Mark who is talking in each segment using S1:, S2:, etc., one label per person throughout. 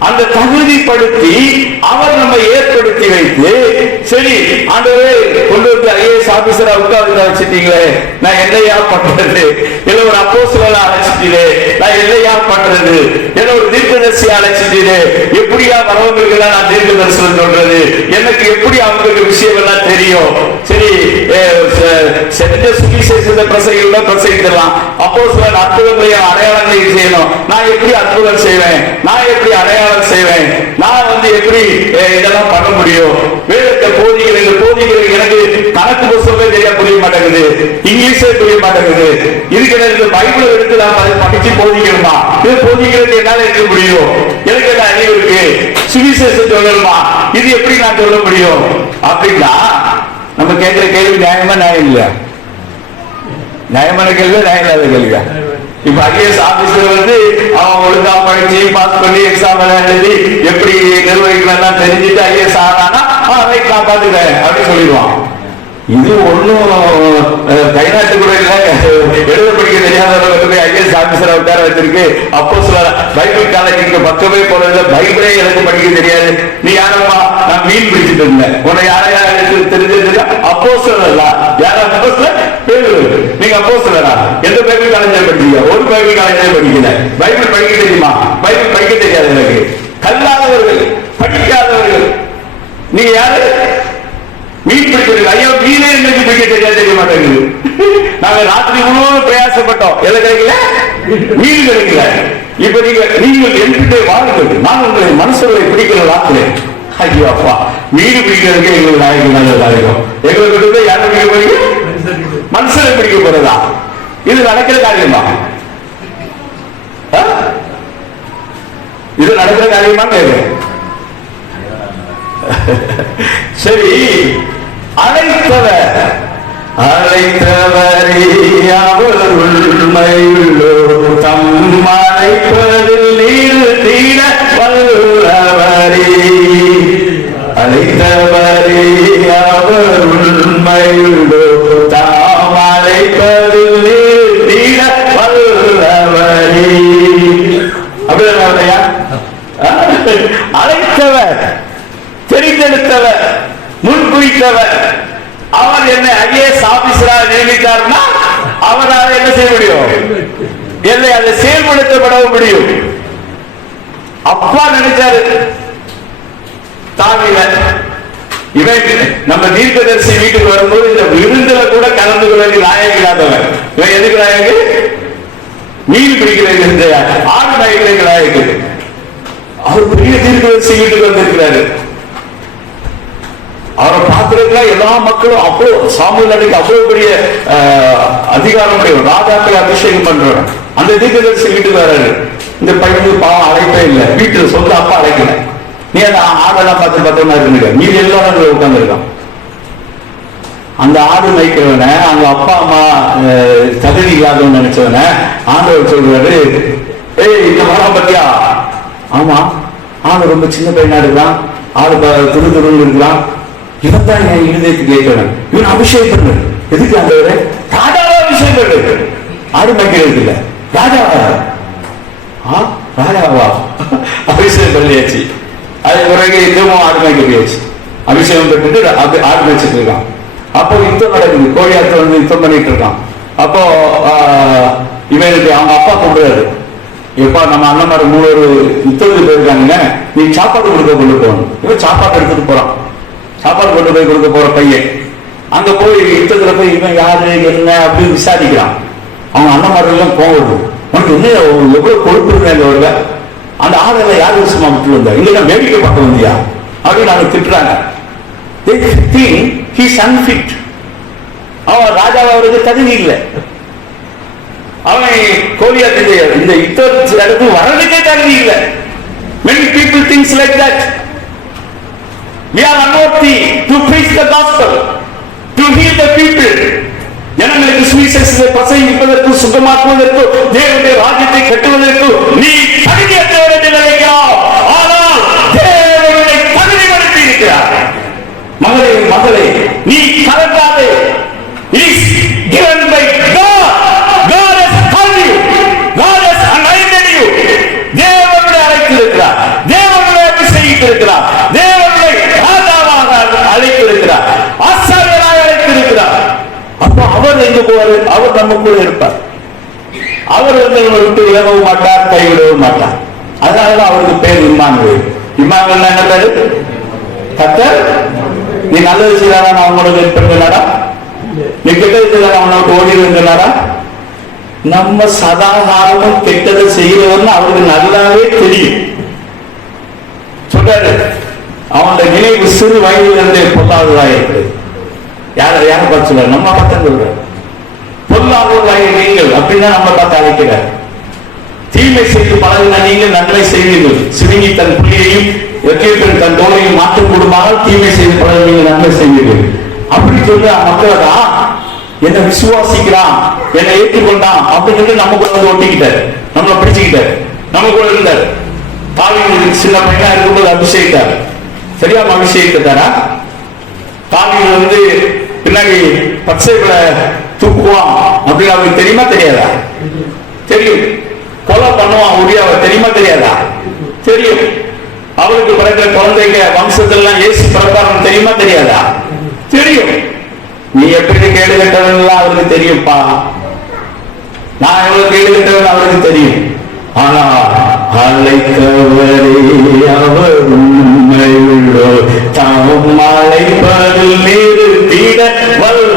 S1: அந்த தகுதிப்படுத்தி அவர் நம்ம ஏற்படுத்தி வைத்து சரி ஆண்டவரே கொண்டு வந்து ஐஏஎஸ் ஆபீசரா உட்கார்ந்து வச்சுட்டீங்களே நான் என்னையா பண்றது? இல்ல ஒரு அப்போஸ்தலரை அழைச்சிட்டே நான் என்னையா பண்றது? இல்ல ஒரு தீர்க்கதரிசி அழைச்சிட்டே எப்படியா வரவங்களுக்கு எல்லாம் நான் தீர்க்கதரிசனம் சொல்றது? எனக்கு எப்படி அவங்களுக்கு விஷயம் எல்லாம் தெரியும்? சரி அஹ், செ- இந்த சுவிசேஷத்தை பிரசங்கில பிரசங்கிக்கலாம். அப்போ சில அற்புதங்களையும் அடையாளங்களை செய்யணும். நான் எப்படி அற்புதம் செய்வேன்? நான் எப்படி அடையாளம் செய்வேன்? நான் வந்து எப்படி இதெல்லாம் பண்ண முடியும்? வேதத்தை போதிக்கிறது போதிக்கிறது எனக்கு கணக்கு புத்தகமே தெரிய புரிய மாட்டேங்குது. இங்கிலீஷே புரிய மாட்டேங்குது. இதுக்கு எனக்கு பைபிள் எடுத்து நான் அதை படிச்சு போதிக்கணுமா? இது போதிக்கிறது என்னால இருக்க முடியும்? எனக்கு என்ன அறிவு இருக்கு? சுவிசேஷம் சொல்லணுமா? இது எப்படி நான் சொல்ல முடியும்? அப்படின்னா நம்ம கேட்கிற கேள்வி நியாயமா நியாயம் இல்லையா? நியாயமான கேள்வி நியாயம் கேள்வியா இப்ப ஐஏஎஸ் ஆபீஸ்ல வந்து அவன் ஒழுங்கா படிச்சு பாஸ் பண்ணி எக்ஸாம் எல்லாம் எழுதி எப்படி நிர்வகிக்கலாம் தெரிஞ்சுட்டு ஐஏஎஸ் ஆனானா அவன் ரைட் பாத்துக்கிறேன் அப்படின்னு சொல்லிடுவான். இது ஒன்னும் அஹ், கைநாட்டு கூட எழுத படிக்க தெரியாதவங்க ஐஎஸ் ஐஏஎஸ் உட்கார வச்சிருக்கு. அப்போ சில பைபிள் காலேஜ் இங்க பக்கமே போனதுல பைபிளே எனக்கு படிக்க தெரியாது. நீ யாரம்மா? நான் மீன் பிடிச்சிட்டு இருந்தேன். உன்னை யார எனக்கு தெரிஞ்சது அப்போ சொல்லலாம் யாரா அப்போ பேரு. நீங்க அப்போ சொல்லலாம் எந்த பைபிள் காலேஜ் படிச்சீங்க ஒரு பைபிள் காலேஜ் படிக்கல. பைபிள் படிக்க தெரியுமா? பைபிள் படிக்க தெரியாது எனக்கு. கல்லாதவர்கள் படிக்காதவர்கள். நீங்க யாரு? மீன் ஐயோ மீனே எனக்கு பிடிக்க தெரியாது தெரிய மாட்டேங்குது. நாங்க ராத்திரி முழுவதும் பிரயாசப்பட்டோம். எதை கிடைக்கல? மீன் கிடைக்கல. இப்ப நீங்க நீங்கள் என்கிட்ட வாருங்கள். நான் உங்களை மனசுகளை பிடிக்கிற ராத்திரி ஐயோ அப்பா. மீன் பிடிக்கிறதுக்கு எங்களுக்கு நாயகம் நல்ல நாயகம் எங்களுக்கு வந்து யாரை பிடிக்க போறீங்க? மனுஷனை பிடிக்க போறதா? இது நடக்கிற காரியமா? இது நடக்கிற காரியமா கேட்கிறேன் சரி. அழைத்தவர். அழைத்தவரே அவர் உண்மையுள்ளோ தம் அழைப்பதில் நீர் தீர வல்லவரே. அழைத்தவரே அவர் உண்மையுள்ளோ தாம் அழைப்பதில் நீர் தீர வல்லவரே அப்படியா அழைத்தவர் தெரிந்தெடுத்தவர் முன்குறித்தவர் அவர் என்ன ஐஏஎஸ் ஆபீசரா நியமித்தார்னா அவரால் என்ன செய்ய முடியும்? இல்லை அதை செயல்படுத்தப்பட முடியும். அப்பா நினைச்சாரு தாவில இவன் நம்ம தீர்க்கதரிசி வீட்டுக்கு வரும்போது இந்த விருந்துல கூட கலந்து கொள்ள வேண்டிய நாயகம் இல்லாதவன். இவன் எதுக்கு நாயகு? மீன் பிடிக்கிறது இந்த ஆடு நாயகளுக்கு நாயகு அவர் பெரிய தீர்க்கதரிசி வீட்டுக்கு வந்திருக்கிறாரு. அவரை பார்க்கறதுக்குலாம் எல்லா மக்களும் அவ்வளோ சாமுவேல் அன்னைக்கு அவ்வளவு பெரிய அதிகாரமுடைய அதிகாரம் உடையவர் ராஜாக்களை அபிஷேகம் பண்றவர். அந்த தீர்க்கதரிசி வீட்டுக்கு வராரு இந்த பையனுக்கு பாவம் அழைப்பே இல்லை. வீட்டுல சொந்த அப்பா அழைக்கல. நீ அந்த ஆடெல்லாம் பார்த்து பத்திரமா இருந்துக்க. நீ எல்லாரும் உட்காந்துருக்கான் அந்த ஆடு மேய்க்கிறவனை அவங்க அப்பா அம்மா தகுதி இல்லாதவன் நினைச்சவனை ஆண்டவர் சொல்றாரு ஏய் இந்த மரம் பத்தியா? ஆமா. ஆடு ரொம்ப சின்ன பையனா இருக்கான் ஆடு ப- துரு துருன்னு இருக்கலாம் இவன் தான் என் இருதயத்துக்கு கேட்கிறவன் இவன் அபிஷேகம் பண்ணு எதுக்கு அந்த ராஜாவா அபிஷேகம் பண்ணு ஆடு மேய்க்கிறது இல்ல. ராஜாவா? ஆ? ராஜாவா? அபிஷேகம் பண்ணியாச்சு அது பிறகு இன்னமும் ஆடு மேய்க்க அபிஷேகம் பண்ணிட்டு அது ஆடு மேய்ச்சிட்டு இருக்கான். அப்போ யுத்தம் நடக்குது. கோழியாத்த வந்து யுத்தம் பண்ணிட்டு இருக்கான். அப்போ இவனுக்கு அவங்க அப்பா கொண்டுறாரு எப்பா நம்ம அண்ணன் மாதிரி மூணு ஒரு யுத்தத்துக்கு போயிருக்காங்க நீ சாப்பாடு கொடுக்க கொண்டு போகணும். இவன் சாப்பாடு எடுத்துட்டு போறான். சாப்பாடு கொண்டு போய் கொடுக்க போற பையன். அங்க போய் யுத்தத்துல போய் இவன் யாரு என்ன அப்படின்னு விசாரிக்கிறான். அவங்க அண்ணன் கோவம் வருது உனக்கு என்ன எவ்வளவு கொழுப்பு இருக்காங்க அந்த ஊர்ல யாரு சும்மா விஷயமா விட்டு வந்தா? இல்லைன்னா வேடிக்கை பக்கம் வந்தியா? அப்படின்னு அவங்க திட்டுறாங்க. திங் think he's அவன் ராஜாவா அவருக்கு தகுதி இல்லை. அவன் கோலியாத்து இந்த யுத்தத்து இடத்துக்கு வர்றதுக்கே தகுதி இல்லை. Many people things like that we are unworthy to preach the gospel to heal the people. ஜனங்களுக்கு சுவிசேஷத்தை பிரசங்கிப்பதற்கு சுத்தமாக்குவதற்கு தேவனுடைய ராஜ்யத்தை கட்டுவதற்கு நீ தகுதியற்றவர் என்று நினைக்கிறார் ஆனால் தேவனுடைய தகுதிப்படுத்தி இருக்கிறார். மகளே மகளே நீ கலங்காதே. நம்மை விட்டு விலகவும் மாட்டார் கைவிடவும் மாட்டார். அதனாலதான் அவருக்கு பேர் இம்மாங்கு இம்மானுவேல் என்ன பேரு? கத்தர். நீ நல்லது செய்தாரா நான் உங்களோட இருப்பேன்டா நீ கெட்டது செய்தாரா நான் ஓடி இருந்தேனாடா நம்ம சதாகாலமும் கெட்டதை செய்கிறவன்னு அவருக்கு நல்லாவே தெரியும். சொல்றாரு. அவனுடைய நினைவு சிறு வயதிலிருந்தே பொல்லாததா இருக்கிறது. யார யார பார்த்து சொல்ற நம்ம பார்த்தா சொல்ற பொல்லாதவர்களாகிய நீங்கள் அப்படின்னு நம்மளை பார்த்து அழைக்கிறார். தீமை செய்து பழகின நீங்கள் நன்மை செய்வீர்கள். சிறுங்கி தன் புள்ளியையும் வெற்றியத்தின் தன் தோலையும் மாற்றம் கொடுமானால் தீமை செய்து பழகி நீங்கள் நன்மை செய்வீர்கள். அப்படி சொல்ற தான் என்னை விசுவாசிக்கிறான் என்னை ஏற்றுக்கொண்டான் அப்படின்னு சொல்லி நம்ம கூட வந்து ஒட்டிக்கிட்டாரு. நம்மளை பிடிச்சுக்கிட்டார். நம்ம கூட இருந்தார். தாவீது சின்ன பையனா இருக்கும்போது அபிஷேகித்தார். சரியா அபிஷேகித்தாரா தாவீது வந்து பின்னாடி பச்சைகளை தூக்குவான் அப்படின்னு அவருக்கு தெரியுமா தெரியாதா? தெரியும். கொலை பண்ணுவான் உரியாவை தெரியுமா தெரியாதா? தெரியும். அவளுக்கு பிறக்கிற குழந்தைங்க வம்சத்திலாம் எல்லாம் இயேசு தெரியுமா தெரியாதா? தெரியும். நீ எப்படி கேடு கட்டவன் அவருக்கு தெரியும்ப்பா. நான் எவ்வளவு கேடு கட்டவன் அவருக்கு தெரியும். ஆனா அழைத்தவரே அவர் உண்மையுள்ளோ தாம் அழைப்பதில் நிறுத்திட வல்லவரே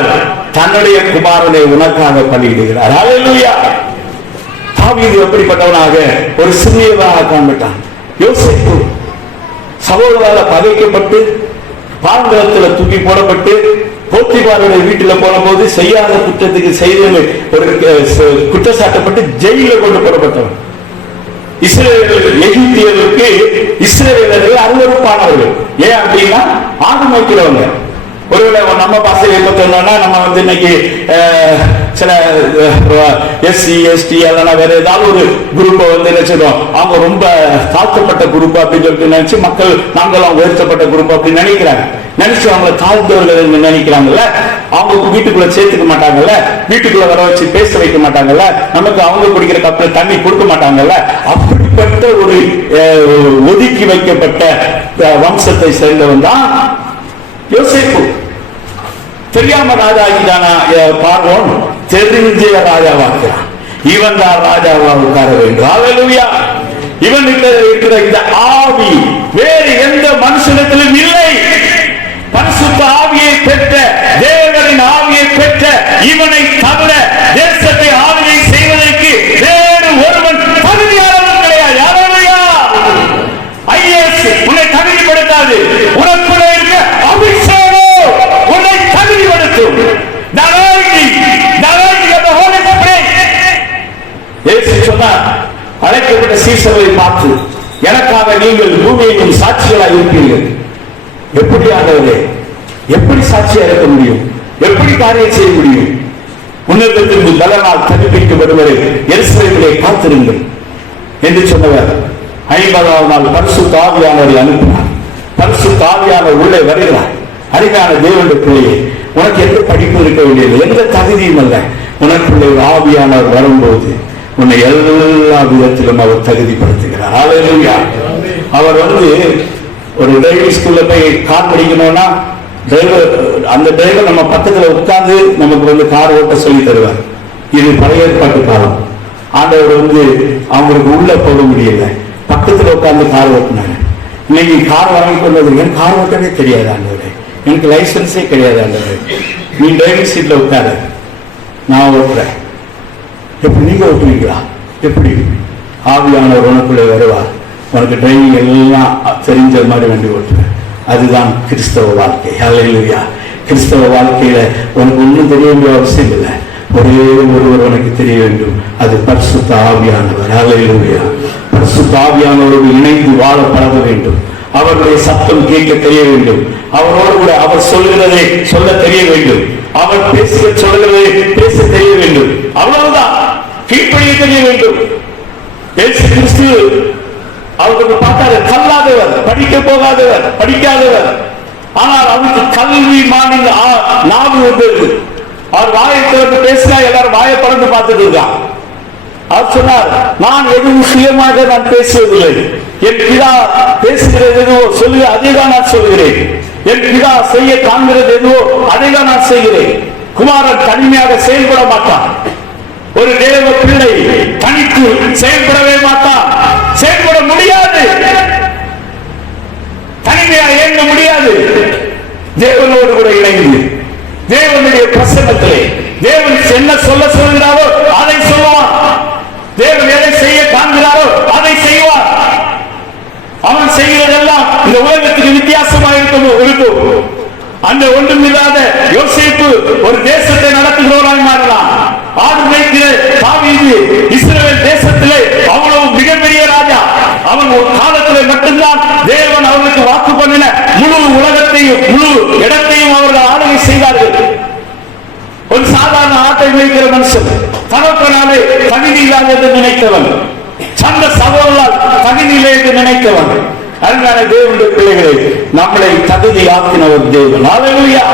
S1: அவர் தன்னுடைய குமாரனை உனக்காக பலியிடுகிறார் அலையிலுயா தாவீது எப்படிப்பட்டவனாக? ஒரு சிறியவனாக காண்பிட்டான். யோசிப்பு சகோதரால பதைக்கப்பட்டு பாண்டவத்துல தூக்கி போடப்பட்டு போத்திபாருடைய வீட்டுல போன போது செய்யாத குற்றத்துக்கு செய்தது ஒரு குற்றச்சாட்டப்பட்டு ஜெயில கொண்டு போடப்பட்டவன். இஸ்ரேலர்கள் எகிப்தியர்களுக்கு இஸ்ரேலர்கள் அருவறுப்பானவர்கள் ஏன் அப்படின்னா ஆடு வைக்கிறவங்க ஒருவேளை நம்ம பாசையை பார்த்தோம்னா நம்ம வந்து இன்னைக்கு சில எஸ்சி எஸ்டி அதெல்லாம் வேற ஏதாவது ஒரு குரூப்பை வந்து நினைச்சிடும் அவங்க ரொம்ப தாழ்த்தப்பட்ட குரூப் அப்படின்னு சொல்லிட்டு நினைச்சு மக்கள் நாங்களும் உயர்த்தப்பட்ட குரூப் அப்படின்னு நினைக்கிறாங்க. நினைச்சு அவங்களை தாழ்ந்தவர்கள் நினைக்கிறாங்கல்ல? அவங்க வீட்டுக்குள்ள சேர்த்துக்க மாட்டாங்கல்ல? வீட்டுக்குள்ள வர வச்சு பேச வைக்க மாட்டாங்கல்ல? நமக்கு அவங்க குடிக்கிற கப்பில் தண்ணி கொடுக்க மாட்டாங்கல்ல? அப்படிப்பட்ட ஒரு ஒதுக்கி வைக்கப்பட்ட வம்சத்தை சேர்ந்தவன் தான் யோசேப்பு. தெரியாம ராஜா ஆகிட்டானா அஹ், பார்வோன்? தெரிஞ்ச ராஜாவாக்கிறான் இவன் தான் ராஜாவா உட்கார வேண்டும் ஹalleluya. இவன் இருக்கிற இந்த ஆவி வேறு எந்த மனுஷனத்திலும் இல்லை. பரிசுத்த ஆவியை பெற்ற தேவனின் ஆவியை பெற்ற இவனை தவிர தேசத்தை ஆளுகை செய்வதற்கு வேறு ஒருவன் தகுதியானவன் கிடையாது ஹalleluya ஐஎஸ் உன்னை தகுதிப்படுத்தாது உனக்குள்ள இருக்க அபிஷேகம் உன்னை தகுதிப்படுத்தும் The anointing, the anointing of the Holy Spirit. இயேசு சொன்னார் அழைக்கப்பட்ட சீசர்களை பார்த்து எனக்காக நீங்கள் பூமியின் சாட்சிகளாக இருப்பீர்கள். எப்படி ஆண்டவரே? எப்படி சாட்சியா இருக்க முடியும்? எப்படி காரியம் செய்ய முடியும்? உன்னதத்திற்கு பலனால் தகுப்பிக்கப்படுவரை எரிசலைகளை காத்திருங்கள் என்று சொன்னவர். ஐம்பதாவது நாள் பரிசு தாவியானவரை அனுப்பினார். பரிசு தாவியானவர் உள்ளே வருகிறார். அருமையான தேவனுடைய பிள்ளையே உனக்கு எந்த படிப்பு இருக்க வேண்டியது? எந்த தகுதியும் அல்ல. உனக்குள்ளே ஆவியானவர் வரும்போது உன்னை எல்லா விதத்திலும் அவர் தகுதிப்படுத்துகிறார். அவர் வந்து ஒரு டிரைவிங் ஸ்கூல்ல போய் கார் படிக்கணும்னா டிரைவர் அந்த டிரைவர் நம்ம பக்கத்துல உட்கார்ந்து நமக்கு வந்து கார் ஓட்ட சொல்லி தருவார். இது பழைய ஏற்பாட்டு காலம். ஆண்டவர் வந்து அவங்களுக்கு உள்ள போக முடியல. பக்கத்துல உட்கார்ந்து கார் ஓட்டினாங்க இன்னைக்கு கார் வாங்கி கொண்டு வந்து கார் ஓட்டவே தெரியாது ஆண்டவர். எனக்கு லைசன்ஸே கிடையாது ஆண்டவர். நீ டிரைவிங் சீட்ல உட்காரு. நான் ஓட்டுறேன். எப்படி நீங்க ஒத்துவீங்களா எப்படி? ஆவியானவர் உனக்குள்ளே வருவார் உனக்கு டிரைவிங் எல்லாம் தெரிஞ்ச மாதிரி வண்டி ஓட்டுவேன். அதுதான் கிறிஸ்தவ வாழ்க்கை. ஹalleluya கிறிஸ்தவ வாழ்க்கையில உனக்கு ஒன்றும் தெரிய வேண்டிய அவசியம் இல்லை. ஒரே ஒருவர் உனக்கு தெரிய வேண்டும். அது பரிசுத்த ஆவியானவர். ஹalleluya பரிசுத்த ஆவியானவரோடு இணைந்து வாழ பழக வேண்டும். அவருடைய சத்தம் கேட்க தெரிய வேண்டும். அவரோடு கூட அவர் சொல்லுகிறதை சொல்ல தெரிய வேண்டும். அவர் பேச சொல்லுகிறதை பேச தெரிய வேண்டும். அவ்வளவுதான். கீழ்ப்படிய தெரிய வேண்டும். இயேசு கிறிஸ்து அவருக்கு பார்த்தாரு கல்லாதவர் படிக்க போகாதவர் படிக்காதவர். ஆனால் அவருக்கு கல்வி மாநில நாவு வந்தது அவர் வாயை திறந்து பேசினா எல்லாரும் வாயை பறந்து பார்த்துட்டு இருக்கான் அவர் சொன்னார் நான் எதுவும் சுயமாக நான் பேசுவதில்லை. என் பிதா பேசுகிறது எதுவோ சொல்லு அதை தான் நான் சொல்கிறேன். என் பிதா செய்ய காண்கிறது எதுவோ அதை தான் நான் செய்கிறேன். குமாரன் தனிமையாக செயல்பட மாட்டான். ஒரு தேவ பிள்ளை தனித்து செயல்படவே மாட்டான் செயல்பட முடியாது. தனிமையா இயங்க முடியாது. தேவனோடு கூட இணைந்து தேவனுடைய பிரசன்னத்திலே தேவன் என்ன சொல்ல சொல்கிறாரோ அதை சொல்லுவான் தேவன் எதை செய்ய காண்கிறாரோ அதை செய்வார். அவன் செய்கிறதெல்லாம் இந்த உலகத்துக்கு வித்தியாசமாக இருக்கும் இருக்கும் அந்த ஒன்றுமில்லாத யோசிப்பு ஒரு தேசத்தை நடத்துகிறவராய் மாறலாம். ஆடு மேய்க்கிற தாவீது இஸ்ரவேல் தேசத்திலே அவ்வளவு மிகப்பெரிய ராஜா. அவன் ஒரு காலத்திலே மட்டும்தான் தேவன் அவனுக்கு வாக்கு பண்ணின முழு உலகத்தையும் முழு இடத்தையும் அவர்கள் ஆளுகை செய்தார்கள். ஒரு சாதாரண ஆட்டை மேய்க்கிற மனுஷன் தகப்பனாலே தகுதி இல்லாதது நினைத்தவன். சந்த சகோதரால் தகுதி இல்லை என்று நினைத்தவன். அருமையான தேவனுடைய பிள்ளைகளை நம்மளை தகுதி ஆக்கின தேவன் Hallelujah.